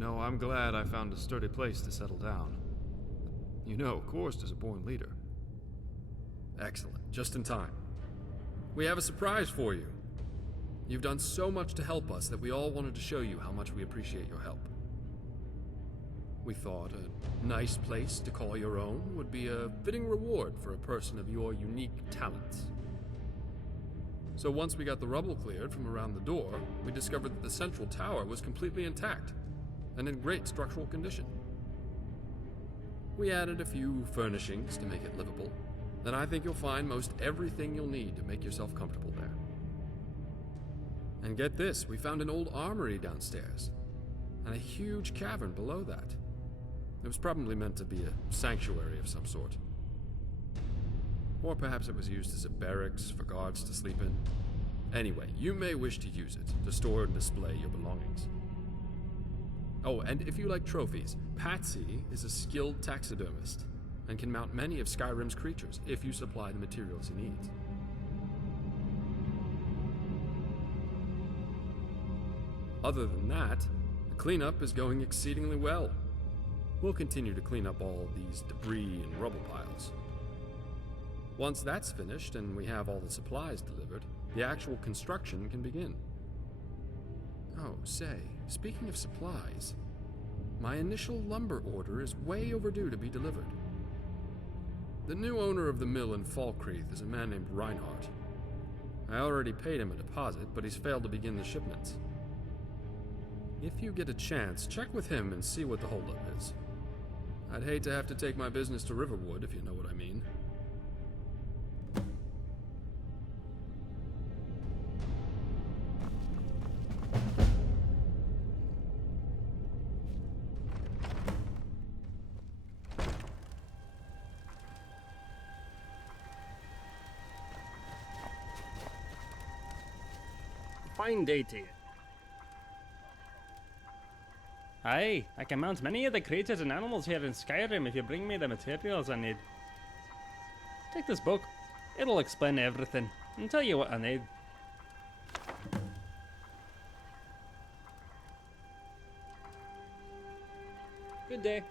know, I'm glad I found a sturdy place to settle down. You know, Korst is a born leader. Excellent. Just in time. We have a surprise for you. You've done so much to help us that we all wanted to show you how much we appreciate your help. We thought a nice place to call your own would be a fitting reward for a person of your unique talents. So once we got the rubble cleared from around the door, we discovered that the central tower was completely intact and in great structural condition. We added a few furnishings to make it livable, and I think you'll find most everything you'll need to make yourself comfortable there. And get this, we found an old armory downstairs, and a huge cavern below that. It was probably meant to be a sanctuary of some sort. Or perhaps it was used as a barracks for guards to sleep in. Anyway, you may wish to use it to store and display your belongings. Oh, and if you like trophies, Patsy is a skilled taxidermist and can mount many of Skyrim's creatures if you supply the materials he needs. Other than that, the cleanup is going exceedingly well. We'll continue to clean up all these debris and rubble piles. Once that's finished and we have all the supplies delivered, the actual construction can begin. Oh, say, speaking of supplies, my initial lumber order is way overdue to be delivered. The new owner of the mill in Falkreath is a man named Reinhardt. I already paid him a deposit, but he's failed to begin the shipments. If you get a chance, check with him and see what the holdup is. I'd hate to have to take my business to Riverwood, if you know what I mean. Fine day to you. Aye, I can mount many of the creatures and animals here in Skyrim if you bring me the materials I need. Take this book. It'll explain everything and tell you what I need. Good day.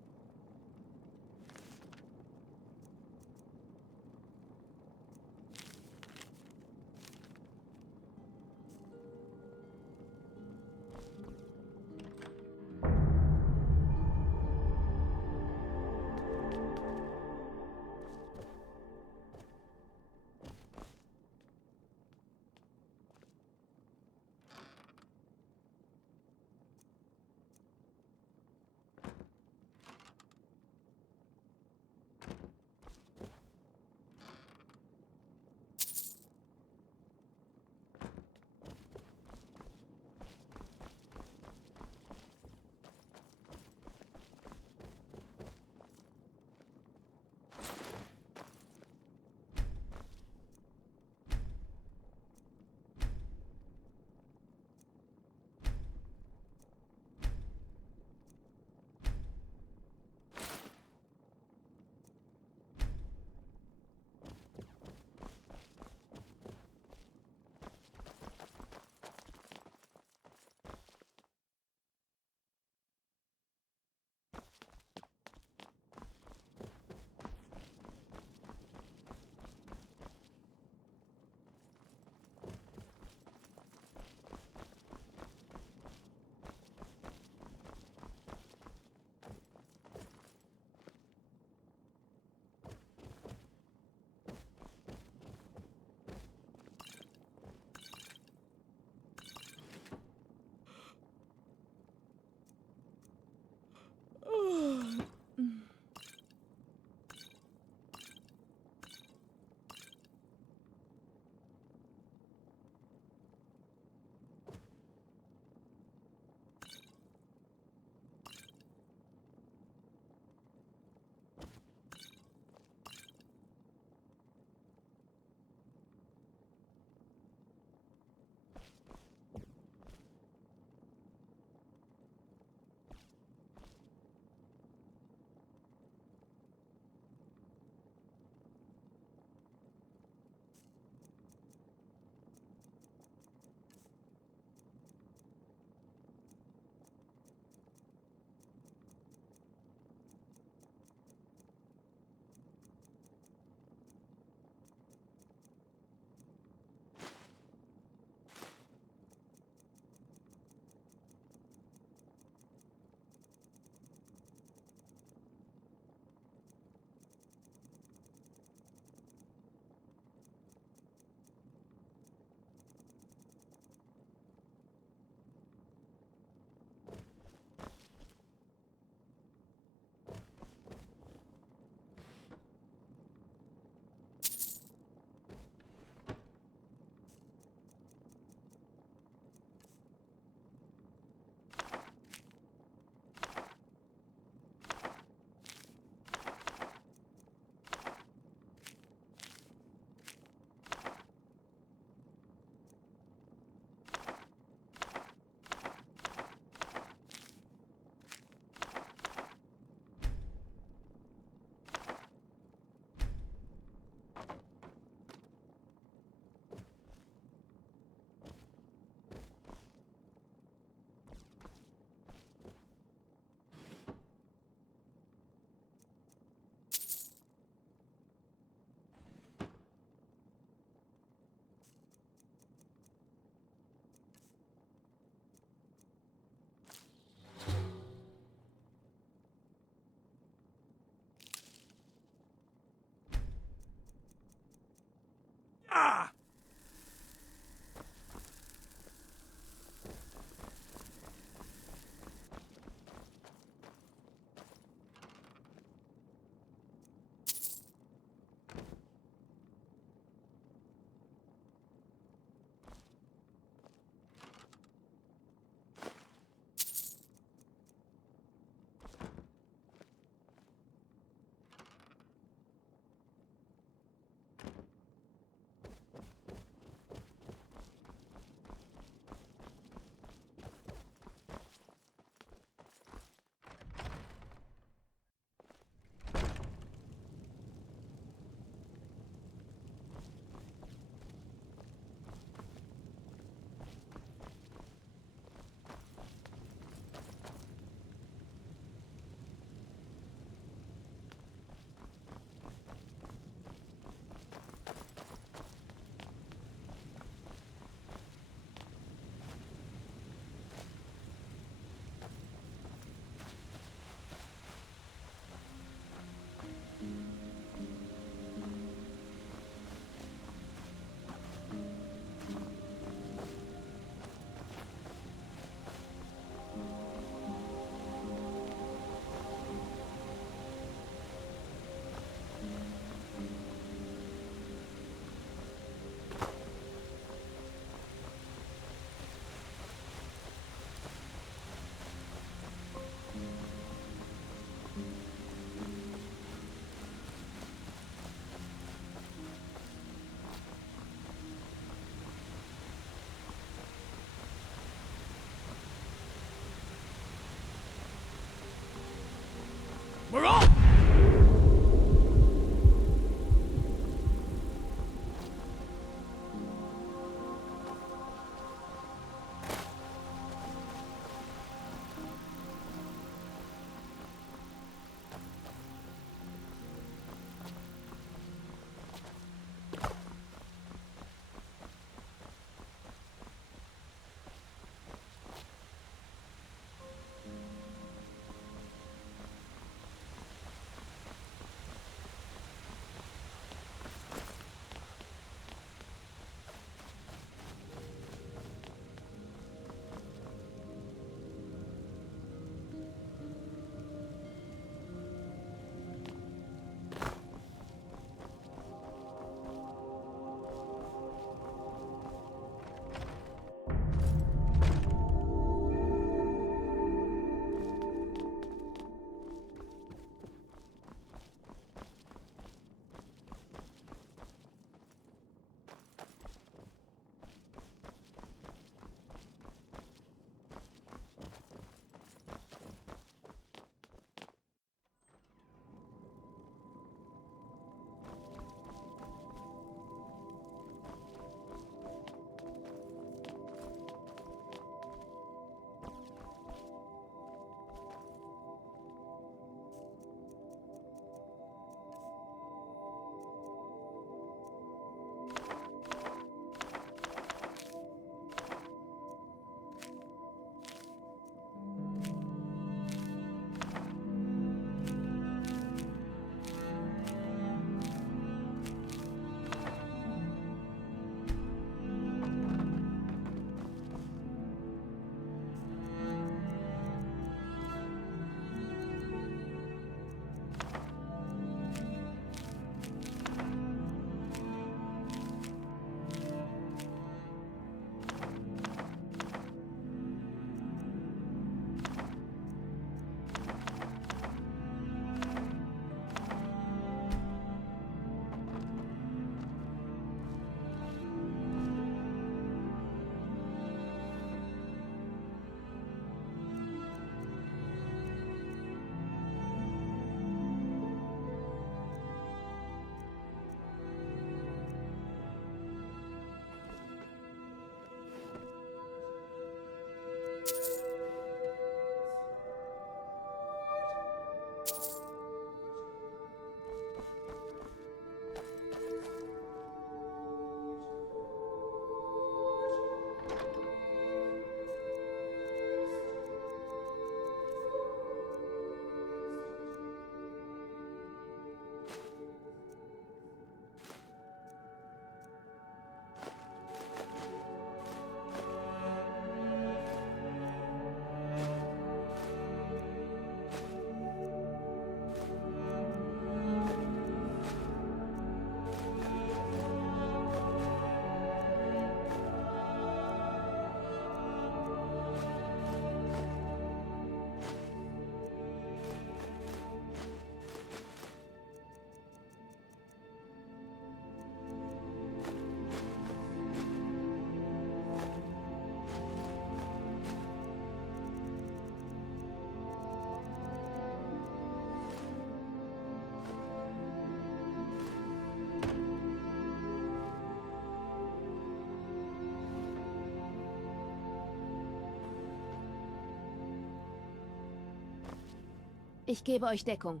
Ich gebe euch Deckung.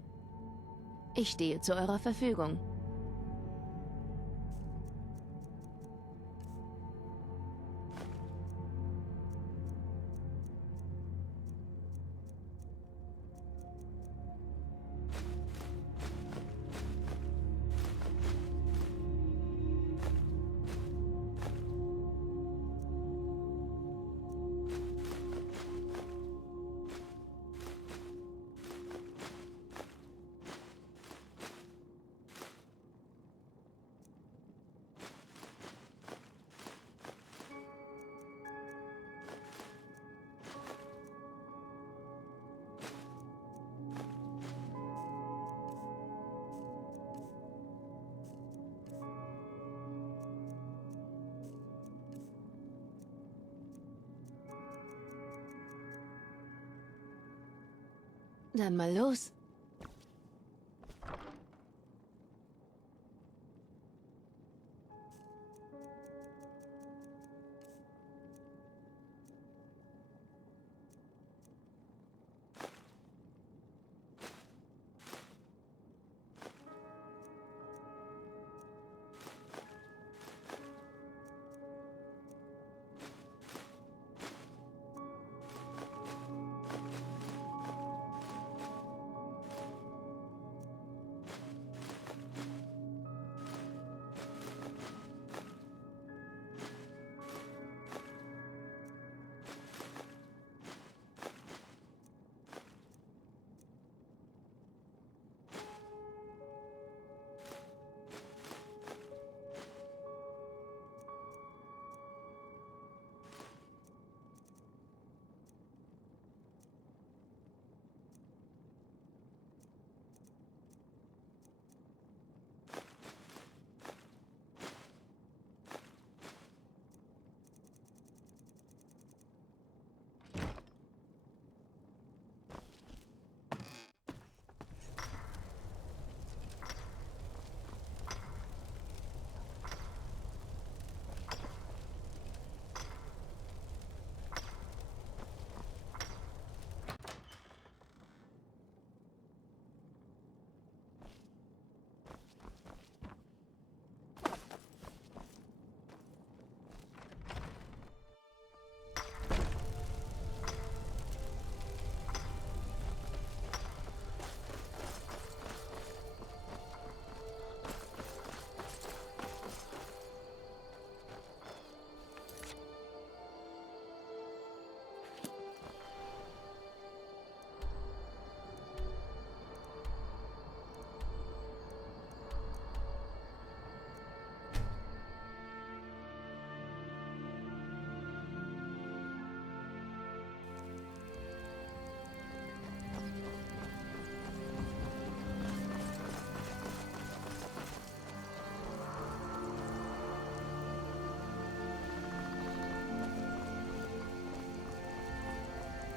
Ich stehe zu eurer Verfügung. Dann mal los.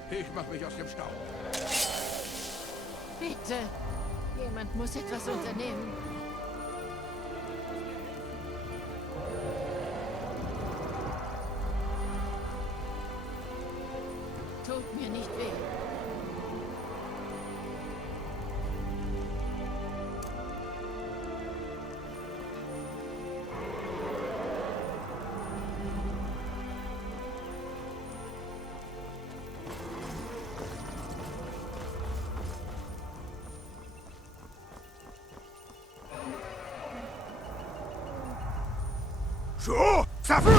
Ich mach mich aus dem Staub. Bitte. Jemand muss etwas unternehmen. Tut mir nicht weh. So, zerfühlt!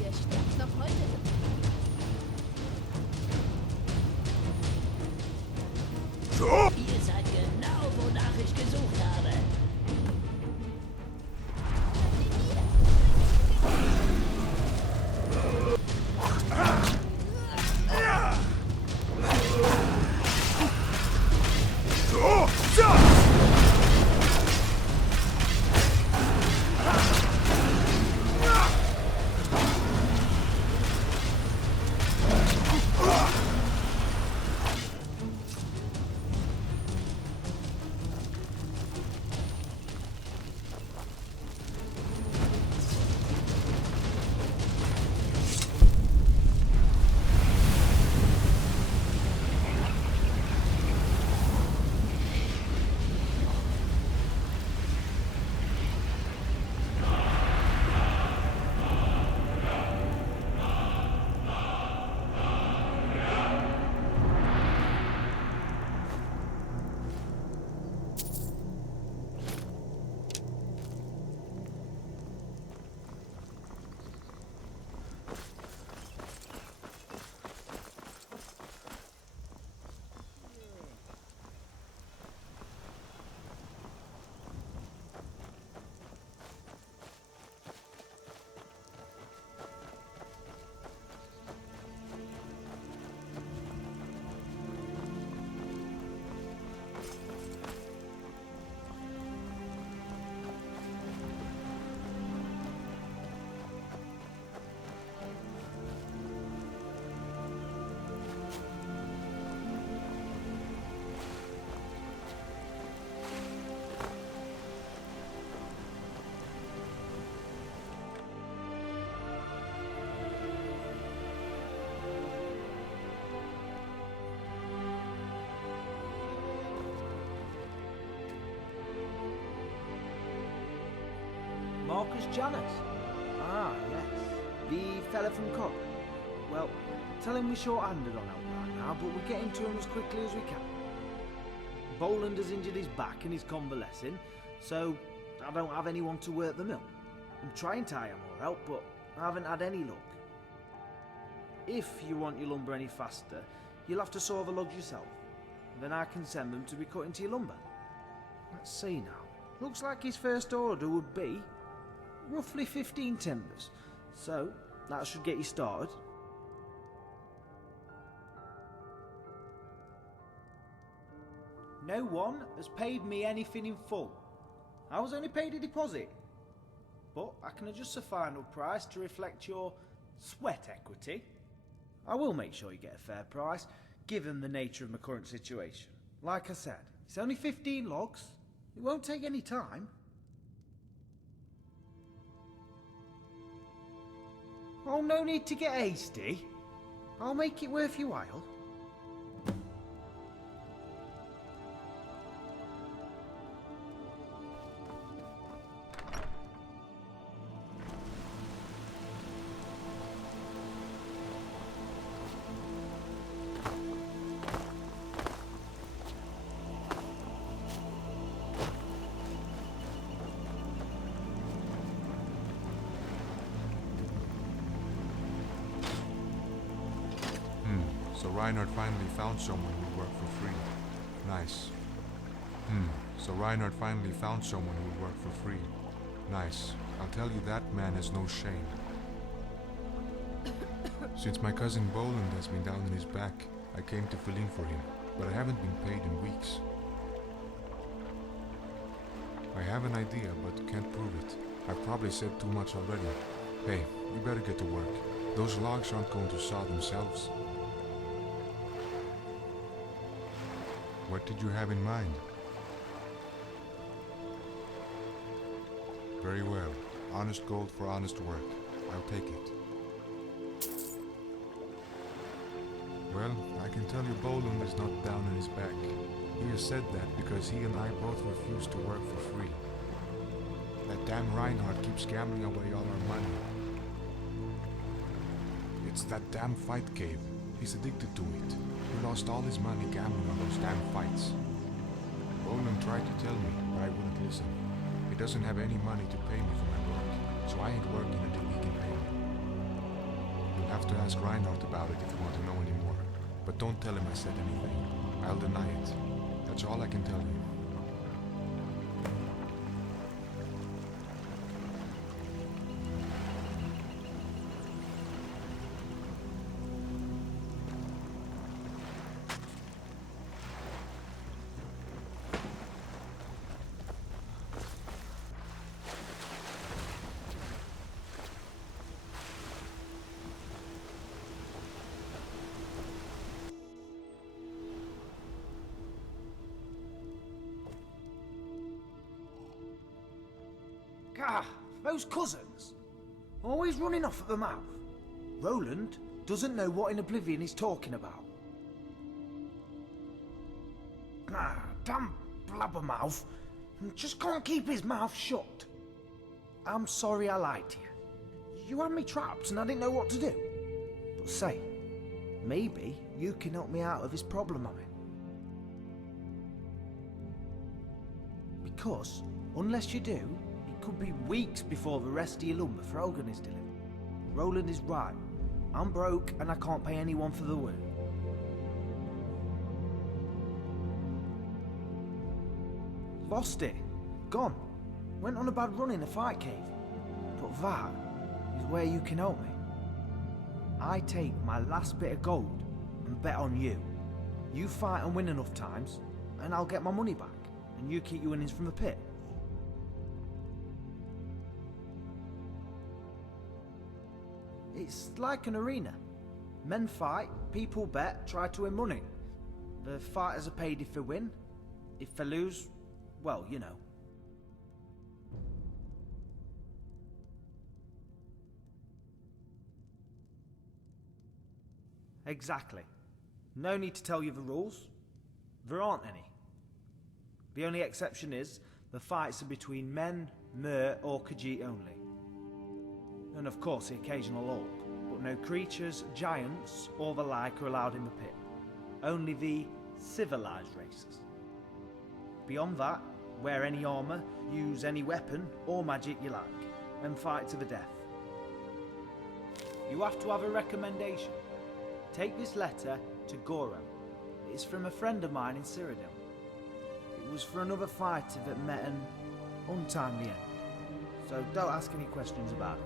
Ihr sterbt noch heute. So, Ihr Marcus Janus. Ah, yes. The fella from Cog. Well, tell him we're short-handed on help right now, but we're getting to him as quickly as we can. Boland has injured his back and he's convalescing, so I don't have anyone to work the mill. I'm trying to hire more help, but I haven't had any luck. If you want your lumber any faster, you'll have to saw the logs yourself. Then I can send them to be cut into your lumber. Let's see now. Looks like his first order would be roughly 15 timbers. So, that should get you started. No one has paid me anything in full. I was only paid a deposit. But I can adjust the final price to reflect your sweat equity. I will make sure you get a fair price, given the nature of my current situation. Like I said, it's only 15 logs. It won't take any time. Oh, no need to get hasty. I'll make it worth your while. So Reinhard finally found someone who worked for free. Nice. So Reinhard finally found someone who worked for free. Nice. I'll tell you that man has no shame. Since my cousin Boland has been down on his back, I came to fill in for him, but I haven't been paid in weeks. I have an idea, but can't prove it. I've probably said too much already. Hey, you better get to work. Those logs aren't going to saw themselves. What did you have in mind? Very well. Honest gold for honest work. I'll take it. Well, I can tell you Boland is not down on his back. He has said that because he and I both refuse to work for free. That damn Reinhard keeps gambling away all our money. It's that damn fight cave. He's addicted to it. He lost all his money gambling on those damn fights. Boland tried to tell me, but I wouldn't listen. He doesn't have any money to pay me for my work, so I ain't working until he can pay me. You'll have to ask Reinhard about it if you want to know any more. But don't tell him I said anything. I'll deny it. That's all I can tell you. Gah, those cousins. Always running off at the mouth. Roland doesn't know what in Oblivion he's talking about. Ah, damn blabbermouth. Just can't keep his mouth shut. I'm sorry I lied to you. You had me trapped and I didn't know what to do. But say, maybe you can help me out of this problem I'm in. Because, unless you do, it could be weeks before the rest of your lumber for Helgen is delivered. Roland is right. I'm broke and I can't pay anyone for the work. Lost it. Gone. Went on a bad run in a fight cave. But that is where you can help me. I take my last bit of gold and bet on you. You fight and win enough times, and I'll get my money back, and you keep your winnings from the pit. It's like an arena. Men fight, people bet, try to win money. The fighters are paid if they win. If they lose, well, you know. Exactly. No need to tell you the rules. There aren't any. The only exception is the fights are between men, mer, or Khajiit only. and of course the occasional orc, but no creatures, giants, or the like are allowed in the pit. Only the civilized races. Beyond that, wear any armour, use any weapon or magic you like, and fight to the death. You have to have a recommendation. Take this letter to Goro. It's from a friend of mine in Cyrodiil. It was for another fighter that met an untimely end, so don't ask any questions about it.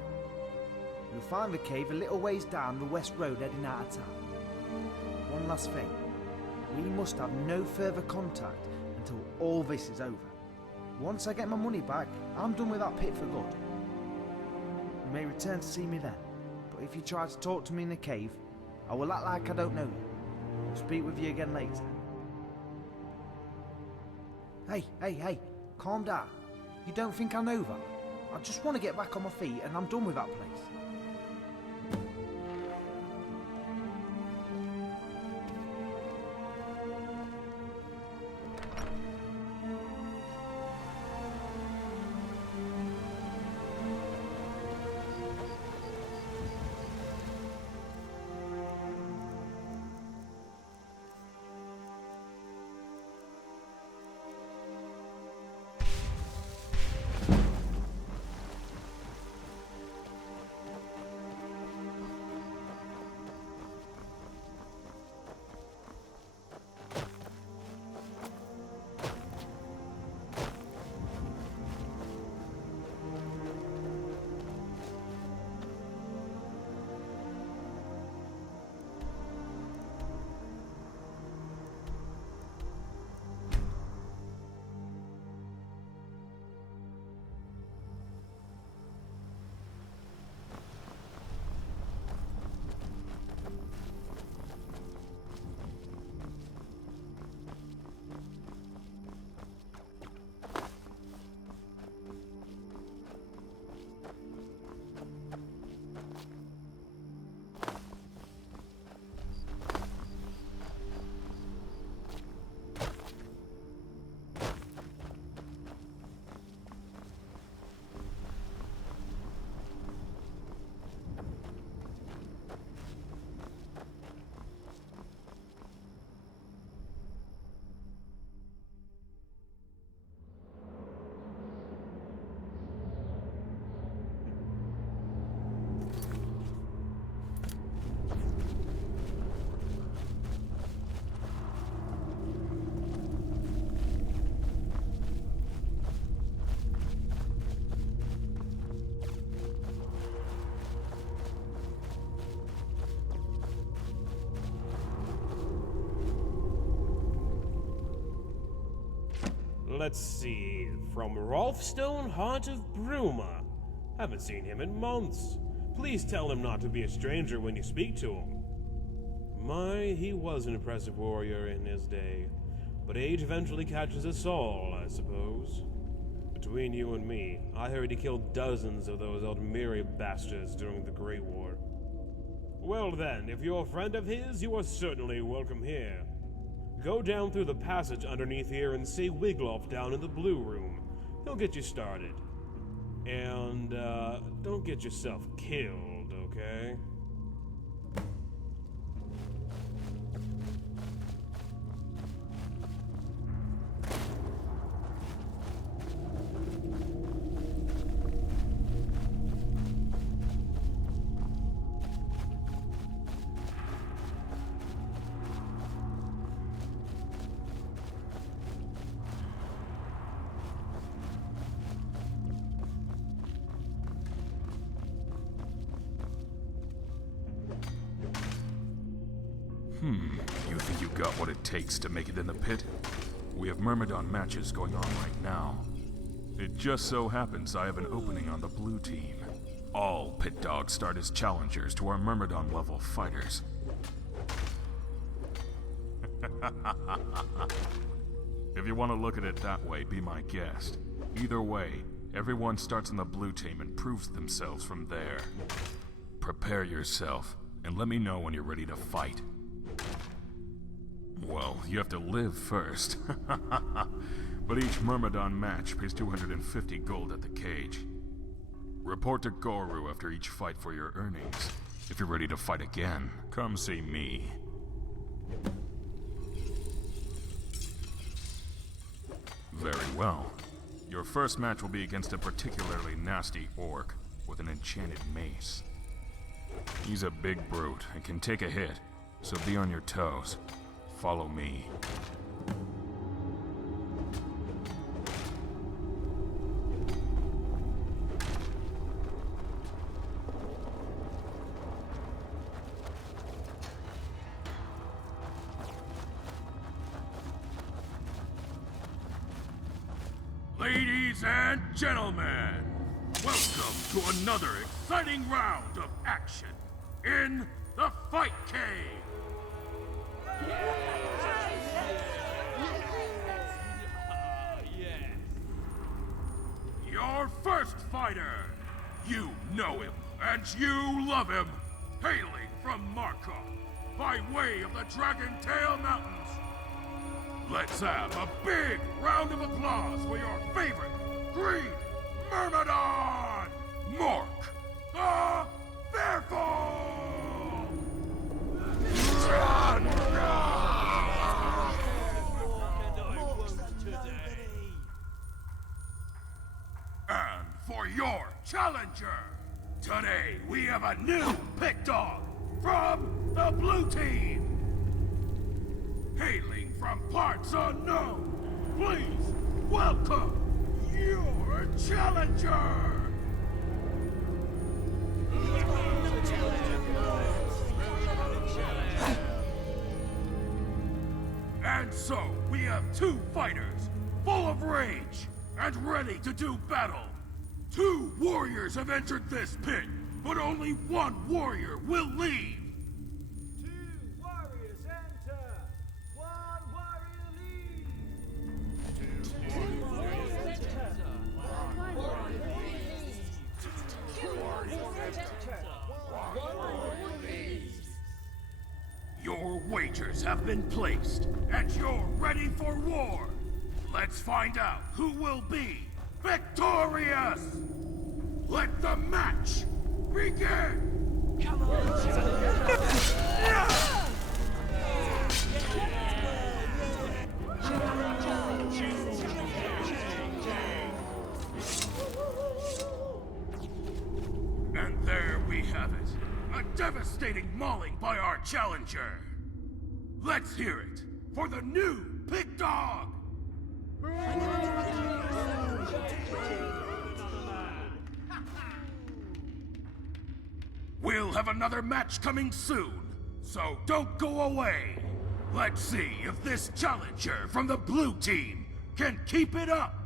You'll find the cave a little ways down the west road heading out of town. One last thing. We must have no further contact until all this is over. Once I get my money back, I'm done with that pit for good. You may return to see me then, but if you try to talk to me in the cave, I will act like I don't know you. I'll speak with you again later. Hey, calm down. You don't think I know that? I just want to get back on my feet and I'm done with that place. Let's see, from Rolfstone, Heart of Bruma. Haven't seen him in months. Please tell him not to be a stranger when you speak to him. My, he was an impressive warrior in his day, but age eventually catches us all, I suppose. Between you and me, I heard he killed dozens of those Aldmeri bastards during the Great War. Well then, if you're a friend of his, you are certainly welcome here. Go down through the passage underneath here and see Wiglaf down in the blue room. He'll get you started. And, don't get yourself killed, okay? You think you got what it takes to make it in the pit? We have Myrmidon matches going on right now. It just so happens I have an opening on the blue team. All pit dogs start as challengers to our Myrmidon level fighters. If you want to look at it that way, be my guest. Either way, everyone starts on the blue team and proves themselves from there. Prepare yourself, and let me know when you're ready to fight. Well, you have to live first. But each Myrmidon match pays 250 gold at the cage. Report to Goru after each fight for your earnings. If you're ready to fight again, come see me. Very well. Your first match will be against a particularly nasty orc with an enchanted mace. He's a big brute and can take a hit, so be on your toes. Follow me. Ladies and gentlemen, welcome to another exciting round of action in the Fight Cave! Your first fighter, you know him and you love him, hailing from Markov, by way of the Dragon Tail Mountains. Let's have a big round of applause for your favorite Green Myrmidon, Mork the Fearful! And for your challenger, today we have a new pick dog from the blue team. Hailing from parts unknown, please welcome your challenger! And so, we have two fighters, full of rage, and ready to do battle. Two warriors have entered this pit, but only one warrior will leave. Your wagers have been placed, and you're ready for war. Let's find out who will be victorious! Let the match begin! Come And there we have it. A devastating mauling by our challenger. Let's hear it for the new Pig Dog! We'll have another match coming soon, so don't go away. Let's see if this challenger from the blue team can keep it up.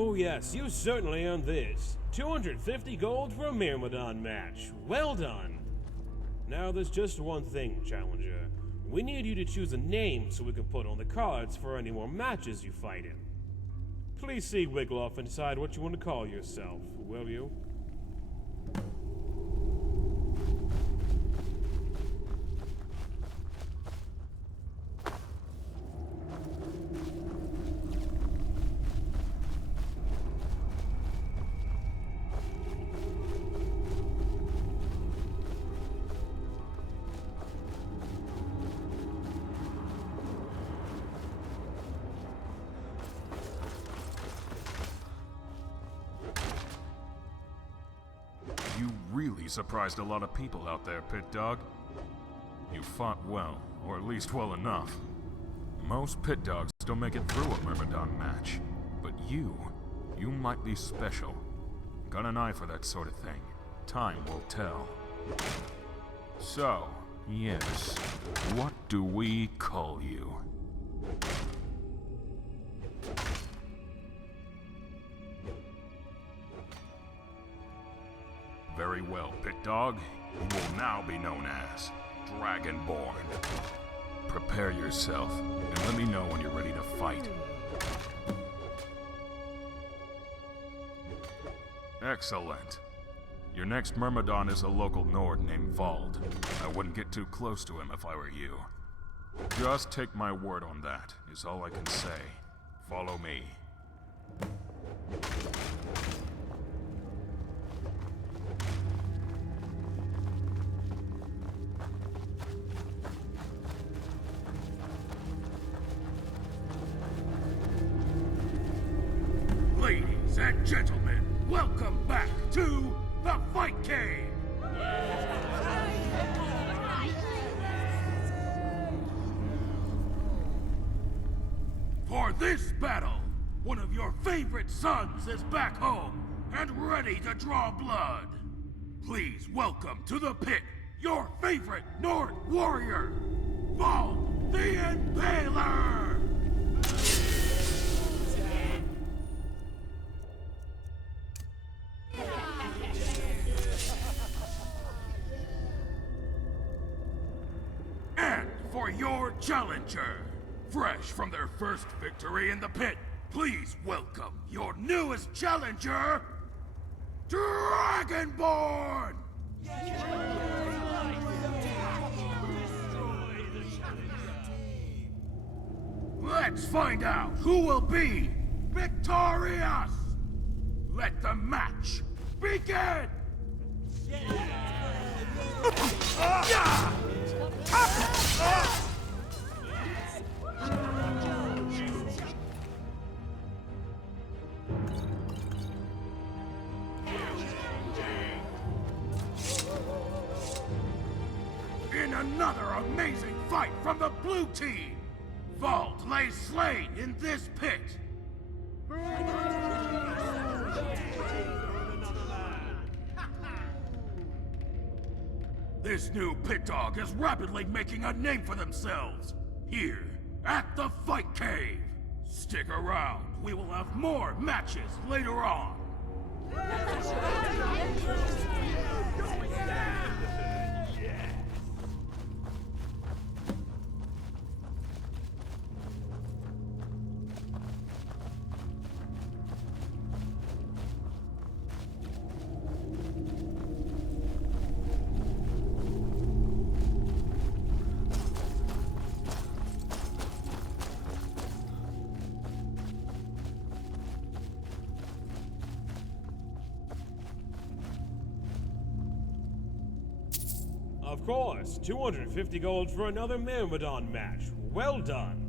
Oh yes, you certainly earned this. 250 gold for a Myrmidon match. Well done. Now there's just one thing, Challenger. We need you to choose a name so we can put on the cards for any more matches you fight in. Please see Wiggloff and decide what you want to call yourself, will you? really surprised a lot of people out there, Pit Dog. You fought well, or at least well enough. Most Pit Dogs don't make it through a Myrmidon match. But you might be special. Got an eye for that sort of thing. Time will tell. So, yes, what do we call you? Very well, Pit Dog. You will now be known as Dragonborn. Prepare yourself, and let me know when you're ready to fight. Excellent. Your next Myrmidon is a local Nord named Vald. I wouldn't get too close to him if I were you. Just take my word on that, is all I can say. Follow me. Ladies and gentlemen, welcome back to the Fight Cave! For this battle, one of your favorite sons is back home and ready to draw blood. Please welcome to the pit your favorite Nord warrior, Vald the Impaler! And for your challenger, fresh from their first victory in the pit, please welcome your newest challenger, Dragonborn! Let's find out who will be victorious! Let the match begin! In another amazing fight from the blue team, Vald lays slain in this pit. This new pit dog is rapidly making a name for themselves here at the Fight Cave. Stick around, we will have more matches later on. Of course, 250 gold for another Myrmidon match. Well done.